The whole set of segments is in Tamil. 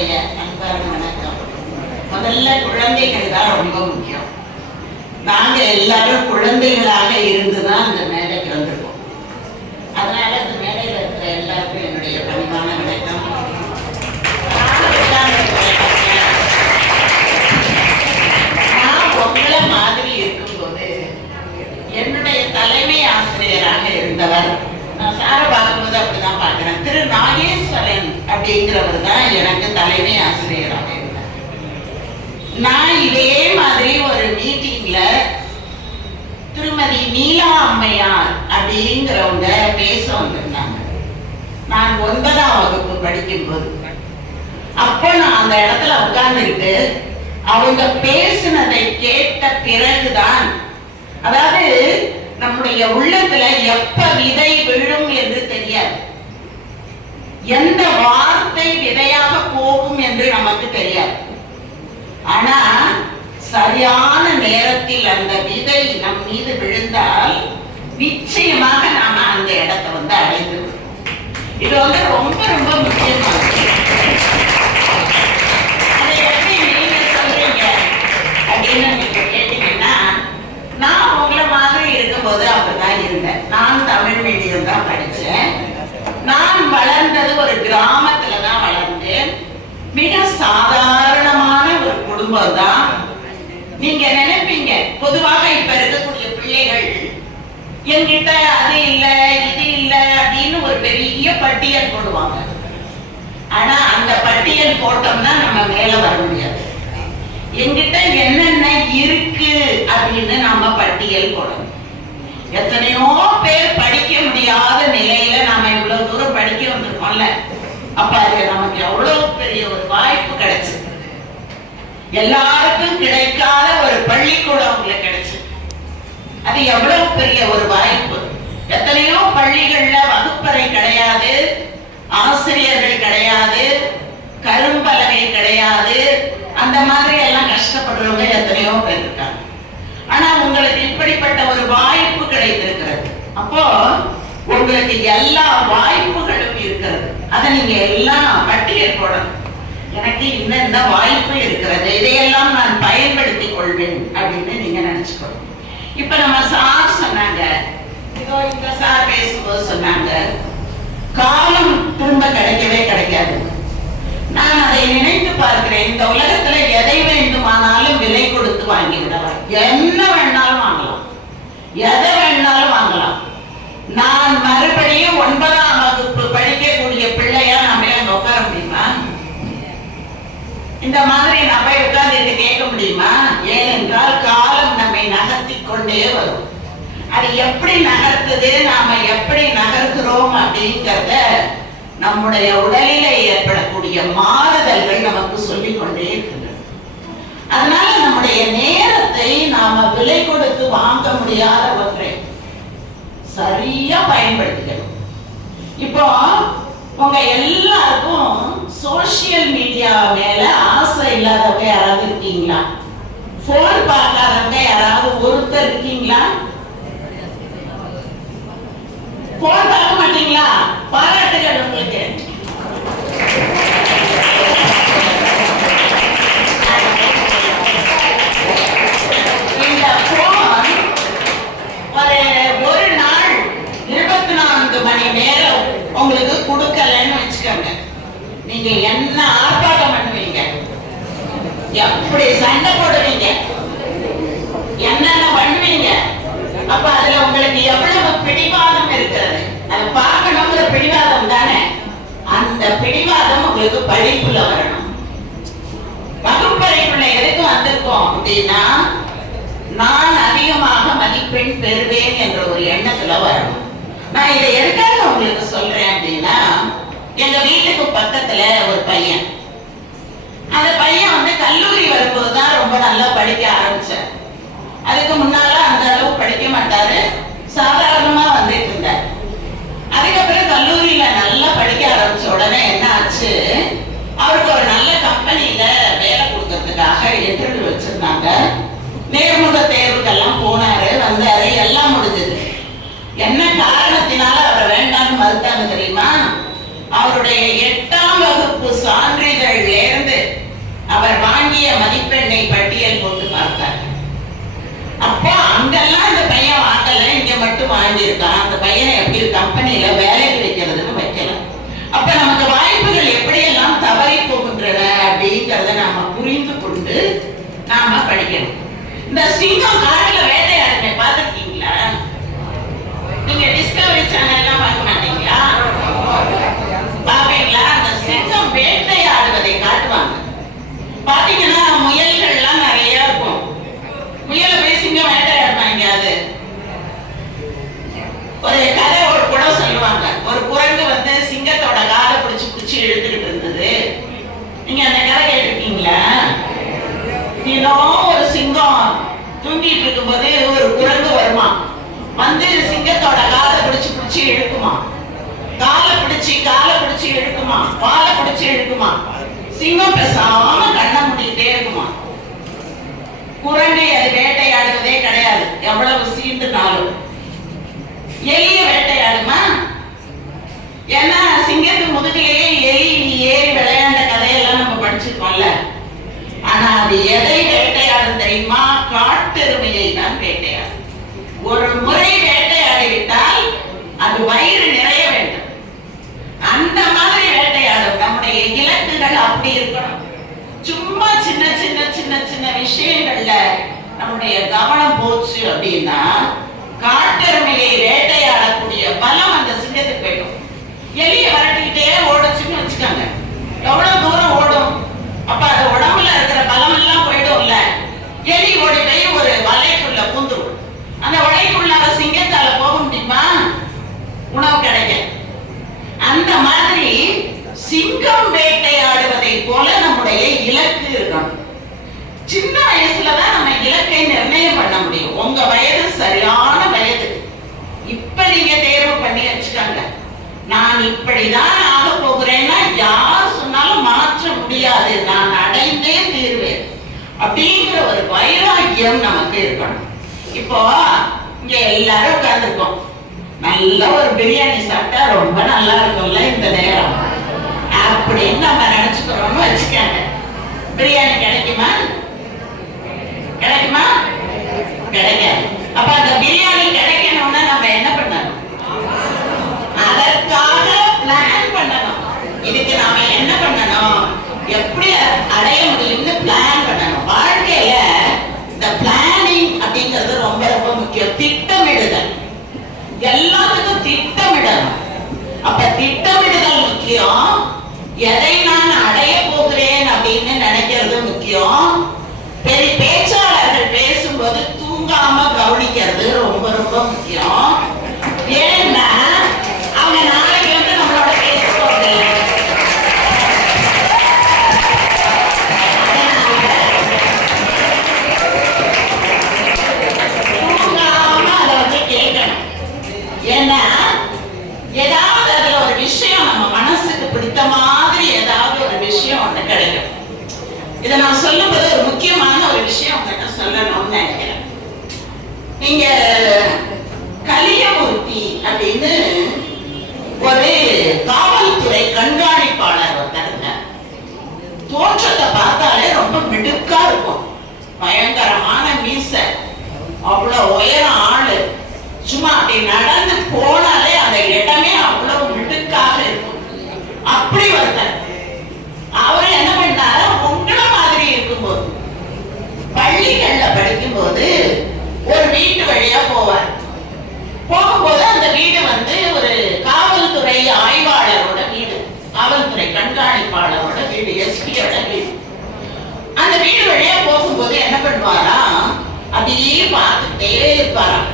என்னுடைய அன்பான வணக்கம். முதல்ல குழந்தைகள் தான் ரொம்ப முக்கியம். நாங்க எல்லாரும் குழந்தைகளாக இருந்துதான் அந்த மேடைக்கு வந்திருக்கோம். அதனால அந்த மேடையில் இருக்கிற எல்லாருக்கும் என்னுடைய பணிவான வணக்கம். நான் நான் உங்களை மாதிரி இருக்கும்போது என்னுடைய தலைமை ஆசிரியராக இருந்தவர். நான் சாரை பார்க்கும்போது அப்படிதான் பார்க்கிறேன். திரு நாகே அப்படிங்கிறவர் தான் எனக்கு தலைமை ஆசிரியராக இருந்தார். நான் இதே மாதிரி ஒரு மீட்டிங்ல திருமதி நீலா அம்மையார் அப்படிங்கிறவங்க பேச வந்திருந்தாங்க. நான் ஒன்பதாம் வகுப்பு படிக்கும்போது. அப்போ நான் அந்த இடத்துல உட்கார்ந்துக்கிட்டு அவங்க பேசினதை கேட்ட பிறகுதான் அதாவது நம்முடைய உள்ளத்துல எப்ப விதை விழும் என்று தெரியாது. எந்த வார்த்தை விதையாக போகும் என்று நமக்கு தெரியாது. ஆனா சரியான நேரத்தில் அந்த விதை நம் மீது விழுந்தால் நிச்சயமாக நாம அந்த இடத்தை வந்து அடைந்து இது வந்து ரொம்ப ரொம்ப முக்கியமானது அதை எப்படி நீங்க சொல்றீங்க அப்படின்னு நீங்க கேட்டீங்கன்னா நான் உங்களை மாதிரி இருக்கும்போது அப்படிதான் இருந்தேன். நான் தமிழ் மீடியம் தான் படிச்சேன் நான் வளர்ந்தது ஒரு கிராமத்துல தான் வளர்ந்தேன் மிக சாதாரணமான தான் நீங்க நினைப்பீங்க. பொதுவாக இப்ப இருக்கக்கூடிய பிள்ளைகள் என்கிட்ட அது இல்ல இது இல்ல அப்படின்னு ஒரு பெரிய பட்டியல் போடுவாங்க. ஆனா அந்த பட்டியல் போட்டோம்னா நம்ம மேல வர முடியாது. என்கிட்ட என்னென்ன இருக்கு? அப்படின்னு நாம பட்டியல் போடணும். எத்தனையோ பேர் படிக்க முடியாத நிலையில நாம இவ்வளவு தூரம் படிக்க வந்திருக்கோம்ல அப்ப அது நமக்கு எவ்வளவு பெரிய ஒரு வாய்ப்பு கிடைச்சது எல்லாருக்கும் கிடைக்காத ஒரு பள்ளிக்கூடம் உங்களுக்கு கிடைச்சு. அது எவ்வளவு பெரிய ஒரு வாய்ப்பு. எத்தனையோ பள்ளிகள்ல வகுப்பறை கிடையாது ஆசிரியர்கள் கிடையாது கரும்பலகை கிடையாது. அந்த மாதிரி எல்லாம் கஷ்டப்படுறவங்க எத்தனையோ பேர் இருக்காங்க. ஆனா உங்களுக்கு இப்படிப்பட்ட ஒரு வாய்ப்பு கிடைத்திருக்கிறது. அப்போ உங்களுக்கு எல்லா வாய்ப்புகளும் இருக்கிறது. அதை நீங்க எல்லாம் பட்டியல் போடணும். எனக்கு இந்த இந்த வாய்ப்பு இருக்கிறது. இதையெல்லாம் நான் பயன்படுத்திக் கொள்வேன் அப்படின்னு நீங்க நினைச்சுக்கணும். இப்ப நம்ம சார் சொன்னாங்க. இதோ இந்த சார் பேசும்போது சொன்னாங்க. காலம் திரும்ப கிடைக்கவே கிடைக்காது. நான் அதை நினைத்து பார்க்கிறேன். இந்த உலகத்துல எதை வேண்டுமானாலும் விலை கொடுத்து வாங்கிவிடலாம். என்ன வேணாலும் வாங்கலாம். எதை வேணாலும் வாங்கலாம் நான் மறுபடியும் ஒன்பதாம் வகுப்பு படிக்கக்கூடிய பிள்ளையா நம்ம அங்க உட்கார முடியுமா இந்த மாதிரி நம்ம உட்கார்ந்து என்று கேட்க முடியுமா? ஏனென்றால் காலம் நம்மை நகர்த்தி கொண்டே வரும். அது எப்படி நகர்த்துது? நாம எப்படி நகர்கிறோம் அப்படிங்கிறத நம்முடைய உடலில ஏற்படக்கூடிய மாறுதல்கள் நமக்கு சொல்லிக் கொண்டே இருக்கின்றன அதனால நம்முடைய நேரத்தை நாம விலை கொடுத்து வாங்க முடியாத ஒன்றை சரியா பயன்படுத்திக்கணும். இப்போ உங்க எல்லாருக்கும் சோசியல் மீடியா மேல ஆசை இல்லாதவங்க யாராவது இருக்கீங்களா? போன் பார்க்காதவங்க யாராவது ஒருத்தர் இருக்கீங்களா? போன் பார்க்க மாட்டீங்களா? பாராட்டுகள் உங்களுக்கு இந்த போன் ஒரு ஒரு நாள் இருபத்தி நான்கு மணி நேரம் உங்களுக்கு கொடுக்கலன்னு வச்சுக்கோங்க நீங்க என்ன ஆர்ப்பாட்டம் பண்ணுவீங்க எப்படி சண்டை போடுவீங்க என்னென்ன பண்ணுவீங்க அப்ப அதுல உங்களுக்கு எவ்வளவு பிடிவாதம் இருக்கிறது அதை பார்க்கணுங்கிற பிடிவாதம் தானே அந்த பிடிவாதம் உங்களுக்கு படிப்புல வரணும் வகுப்பறைக்குள்ள எதுக்கு வந்திருக்கோம் அப்படின்னா நான் அதிகமாக மதிப்பெண் பெறுவேன் என்ற ஒரு எண்ணத்துல வரணும். நான் இதை எதுக்காக உங்களுக்கு சொல்றேன் அப்படின்னா எங்க வீட்டுக்கு பக்கத்துல ஒரு பையன். அந்த பையன் வந்து கல்லூரி வரும்போது தான் ரொம்ப நல்லா படிக்க ஆரம்பிச்சார். அதுக்கு முன்னால அந்த அளவு படிக்க மாட்டாரு. சாதாரணமா வந்துட்டு இருந்தார். அதுக்கப்புறம் கல்லூரியில நல்லா படிக்க ஆரம்பிச்ச உடனே என்ன ஆச்சு? அவருக்கு ஒரு நல்ல கம்பெனியில வேலை நேர்முக தேர்வுக்கெல்லாம் போனாரு வந்தாரு எல்லாம் முடிஞ்சது. என்ன காரணத்தினால அவரை வேண்டாம்னு மறுத்தாங்க தெரியுமா? அவருடைய எட்டாம் வகுப்பு சான்றிதழ் இருந்து அவர் வாங்கிய மதிப்பெண்ணை பட்டியல் போட்டு பார்த்தார். அப்போ அங்கெல்லாம் இந்த பையன் வாங்கல இங்க மட்டும் வாங்கியிருக்கான். அந்த பையனை எப்படி கம்பெனியில வேலைக்கு வைக்கிறதுன்னு வைக்கல. அப்ப நமக்கு வாய்ப்புகள் எப்படியெல்லாம் தவறி போகின்றன அப்படிங்கிறத நாம புரிந்து கொண்டு நாம படிக்கணும். இந்த சிங்கம் காட்டுல வேட்டையாடுமே பார்த்துருக்கீங்களா? நீங்க டிஸ்கவரி சேனல்லாம் பார்க்க மாட்டீங்களா? பாப்பீங்களா அந்த சிங்கம் வேட்டையாடுவதை காட்டுவாங்க. பாத்தீங்கன்னா முயல்கள்லாம் நிறைய இருக்கும். முயல போய் சிங்கம் வேட்டையாடுவாங்க அது ஒரு கதை ஒரு குடம் சொல்லுவாங்க. ஒரு குரங்கு வந்து சிங்கத்தோட காலை பிடிச்சி பிடிச்சி இழுத்துக்கிட்டு இருந்தது. நீங்க அந்த கதை கேட்டிருக்கீங்களா? தினம் தூங்கிட்டு இருக்கும்போது ஒரு குரங்கு வருமா? வந்து சிங்கத்தோட காலை பிடிச்சு பிடிச்சு இழுக்குமா? காலை பிடிச்சி காலை பிடிச்சி இழுக்குமா? பாலை பிடிச்சி இழுக்குமா? சிங்கம் பேசாம கண்ணை முடிக்கிட்டே இருக்குமா? குரங்கை அது வேட்டையாடுவதே கிடையாது. எவ்வளவு சீண்டுனாலும். எலிய வேட்டையாடுமா? ஏன்னா சிங்கத்து முதுகிலேயே எலி ஏறி விளையாண்ட கதையெல்லாம் நம்ம படிச்சிருக்கோம்ல. ஆனா அது எதை வேட்டையாடும் தெரியுமா காட்டெருமையை தான் வேட்டையாடும் ஒரு முறை வேட்டையாடிவிட்டால் அது வயிறு நிறைய வேண்டும். அந்த மாதிரி வேட்டையாடும் நம்முடைய இலக்குகள் அப்படி இருக்கணும். சும்மா சின்ன சின்ன சின்ன சின்ன விஷயங்கள்ல நம்முடைய கவனம் போச்சு அப்படின்னா காட்டெருமையை வேட்டையாடக்கூடிய பலம் அந்த சிங்கத்துக்கு போயிடும் எளிய வரட்டிக்கிட்டே ஓடுச்சுன்னு வச்சுக்கோங்க எவ்வளவு தூரம் ஓடும் அப்ப அது உடம்புல இருக்கிற பலம் எல்லாம் போயிடும்ல எலி ஓடி போய் ஒரு வலைக்குள்ள பூந்துரும் அந்த வலைக்குள்ளார சிங்கத்தால போக முடியுமா உணவு கிடைக்க அந்த மாதிரி சிங்கம் வேட்டையாடுவதை போல நம்முடைய இலக்கு இருக்கணும் சின்ன வயசுல தான் நம்ம இலக்கை நிர்ணயம் பண்ண முடியும் உங்க வயது சரியான வயது இப்ப நீங்க தேர்வு பண்ணி வச்சுக்கோங்க நான் இப்படிதான் ஆக போகிறேன்னா யார் சொன்னாலும் மாற்ற முடியாது. நான் அடைந்தே தீர்வேன். அப்படிங்கிற ஒரு வைராக்கியம் நமக்கு இருக்கணும். இப்போ இங்க எல்லாரும் உட்கார்ந்துருக்கோம். நல்ல ஒரு பிரியாணி சாப்பிட்டா ரொம்ப நல்லா இருக்கும்ல இந்த நேரம். அப்படின்னு நம்ம நினைச்சுக்கிறோம்னு வச்சுக்கோங்க. பிரியாணி கிடைக்குமா? கிடைக்குமா? கிடைக்காது. அப்ப அந்த பிரியாணி கிடைக்கணும்னா நம்ம என்ன பண்ணணும் அதற்காக பிளான் பண்ணணும் இதுக்கு நாம என்ன பண்ணணும்? எப்படி அடைய முடியும்னு பிளான் பண்ணணும். வாழ்க்கையில இந்த பிளானிங் அப்படிங்கிறது ரொம்ப ரொம்ப முக்கியம். திட்டமிடுதல். எல்லாத்துக்கும் திட்டமிடணும். அப்ப திட்டமிடுதல் முக்கியம். எதை நான் அடைய போகிறேன் அப்படின்னு நினைக்கிறது முக்கியம். பெரிய பேச்சாளர்கள் பேசும்போது தூங்காம கவனிக்கிறது பயங்கரமான மீசை. அவ்வளவு உயரம் ஆளு. சும்மா அப்படி நடந்து போன அந்த இடமே அவ்வளவு மிடுக்காக இருக்கும் அப்படி ஒருத்தர் அவர் என்ன பண்ணாரு உங்களை மாதிரி இருக்கும்போது பள்ளிகள்ல படிக்கும்போது ஒரு வீட்டு வழியா போவார் போகும்போது அந்த வீடு வந்து ஒரு காவல்துறை ஆய்வாளரோட வீடு காவல்துறை கண்காணிப்பாளரோட வீடு எஸ்பியோட வீடு அந்த வீடு வழியா போகும்போது என்ன பண்ணுவாரா அப்படியே பார்த்துட்டே இருப்பாராம்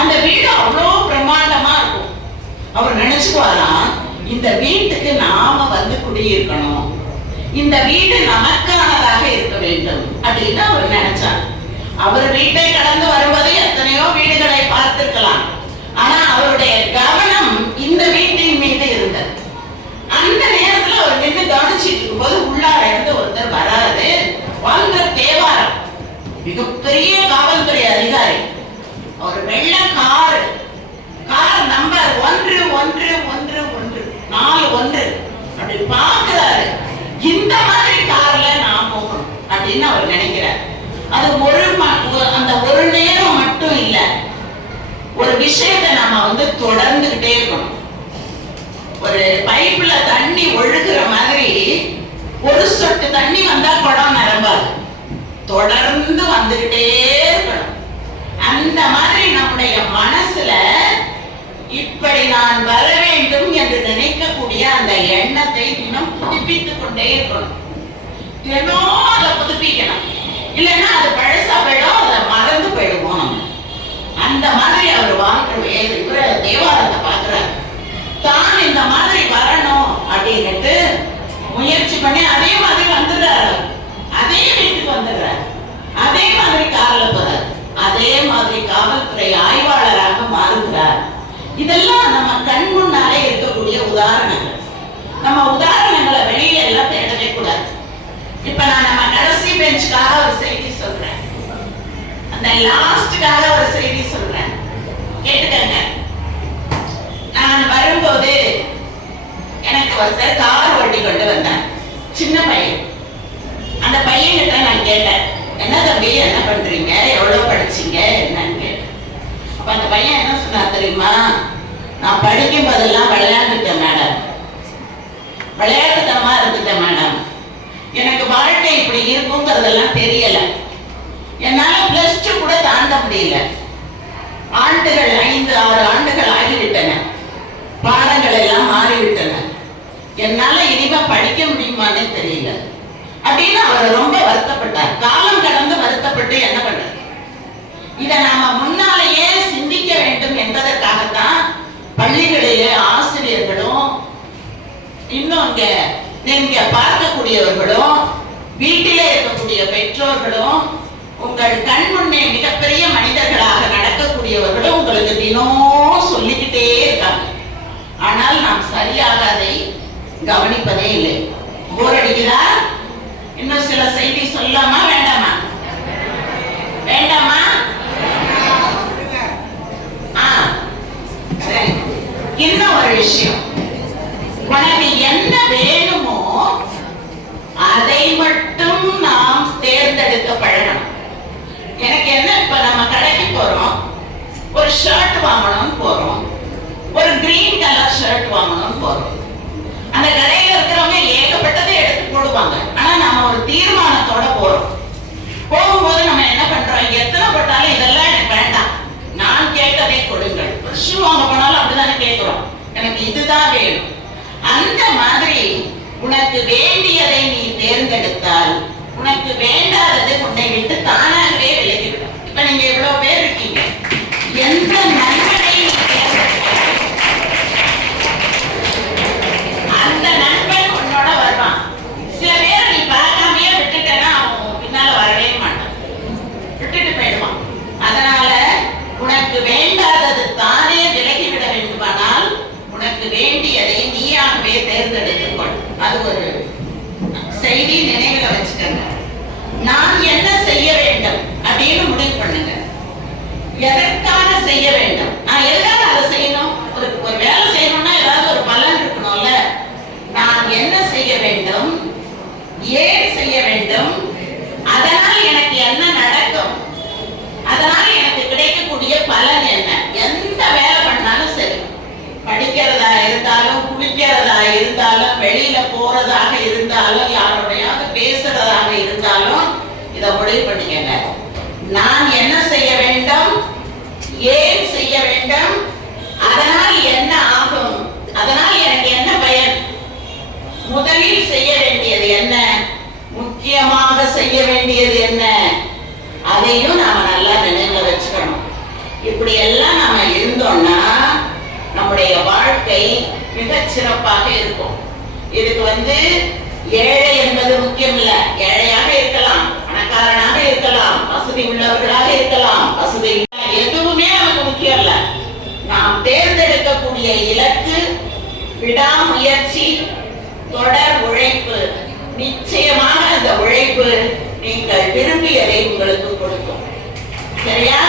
அந்த வீடு அவ்வளோ பிரம்மாண்டமா இருக்கும் அவர் நினைச்சுக்குவாராம் இந்த வீட்டுக்கு நாம வந்து குடியிருக்கணும். இந்த வீடு நமக்கானதாக இருக்க வேண்டும் அப்படின்னு அவர் நினைச்சார். அவர் வீட்டை கடந்து வரும்போது எத்தனையோ வீடுகளை பார்த்திருக்கலாம். ஆனா அவருடைய கவனம் இந்த வீட்டின் மீது இருந்தது. அந்த நேரத்துல அவர் நின்று கவனிச்சிட்டு இருக்கும்போது உள்ளார இருந்து ஒருத்தர் வராது வாழ்ந்த தேவாரம். மிகப்பெரிய காவல்துறை அதிகாரி ஒரு வெள்ள கார் கார் நம்பர் ஒன்று ஒன்று ஒன்று ஒன்று நாலு ஒன்று பாக்குறாரு பார்க்கிறாரு. இந்த மாதிரி கார்ல நான் போகணும் அப்படின்னு அவர் நினைக்கிறார். அது ஒரு அந்த ஒரு நேரம் மட்டும் இல்ல. ஒரு விஷயத்தை நாம வந்து தொடர்ந்துகிட்டே இருக்கணும். ஒரு பைப்ல தண்ணி ஒழுகுற மாதிரி ஒரு சொட்டு தண்ணி வந்தா குடம் நிரம்பாது. தொடர்ந்து வந்துகிட்டே இருக்கணும். அந்த மாதிரி நம்முடைய மனசுல இப்படி நான் வர வேண்டும் என்று நினைக்கக்கூடிய அந்த எண்ணத்தை தினம் புதுப்பித்துக் கொண்டே இருக்கணும். தினம் அதை புதுப்பிக்கணும். இல்லைன்னா அது பழசா போயிடும் அதை மறந்து போயிடுவோம் நம்ம. அந்த மாதிரி அவர் வாழ்க்கை இவர தேவாரத்தை பார்க்கிறார். தான் இந்த மாதிரி வரணும் அப்படின்னுட்டு முயற்சி பண்ணி அதே மாதிரி வந்துடுறாரு அதே வீட்டுக்கு வந்துடுறாரு. அதே மாதிரி கார்ல போறாரு. அதே மாதிரி காவல்துறை ஆய்வு இதெல்லாம் நம்ம கண் முன்னாலே இருக்கக்கூடிய உதாரணங்கள். நம்ம உதாரணங்களை வெளியில எல்லாம் தேடவே கூடாது. இப்ப நான் நம்ம கடைசி பெஞ்சுக்காக ஒரு செய்தி சொல்றேன். அந்த லாஸ்டுக்காக ஒரு செய்தி சொல்றேன். கேட்டுக்கங்க. நான் வரும்போது எனக்கு ஒருத்தர் கார் வண்டி கொண்டு வந்தார். சின்ன பையன். அந்த பையன்கிட்ட நான் கேட்டேன் என்ன தம்பி? என்ன பண்றீங்க? எவ்வளவு படிச்சீங்க? என்ன? அப்ப அந்த பையன் என்ன சொன்னார் தெரியுமா? நான் படிக்கும் போதெல்லாம் விளையாண்டுட்டேன் மேடம். விளையாட்டுத்தனமா இருந்துட்டேன் மேடம். எனக்கு வாழ்க்கை இப்படி இருக்குங்கிறதெல்லாம் தெரியல. என்னால பிளஸ் டூ கூட தாண்ட முடியல. ஆண்டுகள் ஐந்து ஆறு ஆண்டுகள் ஆகிவிட்டன. பாடங்கள் எல்லாம் மாறிவிட்டன. என்னால இனிமே படிக்க முடியுமான்னு தெரியல. அப்படின்னு அவர் ரொம்ப வருத்தப்பட்டார். காலம் கடந்து வருத்தப்பட்டு என்ன பண்றது? இதை நாம முன்னாலேயே சிந்திக்க வேண்டும் என்பதற்காகத்தான் பள்ளிகளிலே ஆசிரியர்களும் இன்னும் இங்க நீங்க பார்க்கக்கூடியவர்களும் வீட்டிலே இருக்கக்கூடிய பெற்றோர்களும் உங்கள் கண் முன்னே மிகப்பெரிய மனிதர்களாக நடக்கக்கூடியவர்களும் உங்களுக்கு தினம் சொல்லிக்கிட்டே இருக்காங்க. ஆனால் நாம் சரியாக அதை கவனிப்பதே இல்லை. போர் அடிக்குதா இன்னும் சில செய்தி சொல்லாமா வேண்டாமா? வேண்டாமா? சரி. இன்னும் ஒரு விஷயம். உனக்கு என்ன வேணுமோ அதை மட்டும் நாம் தேர்ந்தெடுக்க பழகணும் எனக்கு என்ன இப்ப நம்ம கடைக்கு போறோம்? ஒரு ஷர்ட் வாங்கணும்னு போறோம். ஒரு கிரீன் கலர் ஷர்ட் வாங்கணும்னு போறோம். அந்த கடையில இருக்கிறவங்க ஏகப்பட்டதை எடுத்து போடுவாங்க. ஆனா நாம ஒரு தீர்மானத்தோட போறோம். போகும்போது நம்ம என்ன பண்றோம்? எத்தனை போட்டாலும் இதெல்லாம் எனக்கு வேண்டாம். நான் கேட்டதை கொடுங்கள். ஷூ வாங்க போனாலும் அப்படிதானே கேட்கிறோம் எனக்கு இதுதான் வேணும். அந்த மாதிரி உனக்கு வேண்டியதை நீ தேர்ந்தெடுத்தால் உனக்கு வேண்டாதது உன்னை விட்டு தானாகவே வேண்டியதை நீயாகவே தேர்ந்தெடுத்துக்கொள். அது ஒரு செய்தி நினைவுல வச்சுக்கங்க. நான் என்ன செய்ய வேண்டும் அப்படின்னு முடிவு பண்ணுங்க. எதற்காக செய்ய வேண்டும்? நான் எதுக்காக அதை செய்யணும் ஒரு ஒரு வேலை செய்யணும்னா ஏதாவது ஒரு பலன் இருக்கணும்ல நான் என்ன செய்ய வேண்டும் ஏன் செய்ய வேண்டும் அதனால் எனக்கு என்ன நடக்கும் அதனால் எனக்கு கிடைக்கக்கூடிய பலன் என்ன எந்த வேலை பண்ணாலும் சரி படிக்கிறதா இருந்தாலும் குளிக்கிறதா இருந்தாலும் வெளியில போறதாக இருந்தாலும் யாரோடையாவது பேசுறதாக இருந்தாலும் இதை முடிவு பண்ணிக்கங்க. நான் என்ன செய்ய வேண்டும்? ஏன் செய்ய வேண்டும்? அதனால் என்ன ஆகும்? அதனால் எனக்கு என்ன பயன்? முதலில் செய்ய வேண்டியது என்ன? முக்கியமாக செய்ய வேண்டியது என்ன? அதையும் நாம நல்லா நினைவுல வச்சுக்கணும். இப்படி எல்லாம் நாம இருந்தோம்னா நம்முடைய வாழ்க்கை மிக சிறப்பாக இருக்கும். இதுக்கு வந்து ஏழை என்பது முக்கியம் இல்ல ஏழையாக இருக்கலாம் பணக்காரனாக இருக்கலாம் வசதி உள்ளவர்களாக இருக்கலாம். வசதி எதுவுமே நமக்கு முக்கியம் இல்ல நாம் தேர்ந்தெடுக்கக்கூடிய இலக்கு விடாமுயற்சி தொடர் உழைப்பு. நிச்சயமாக அந்த உழைப்பு நீங்கள் விரும்பியதை உங்களுக்கு கொடுக்கும். சரியா?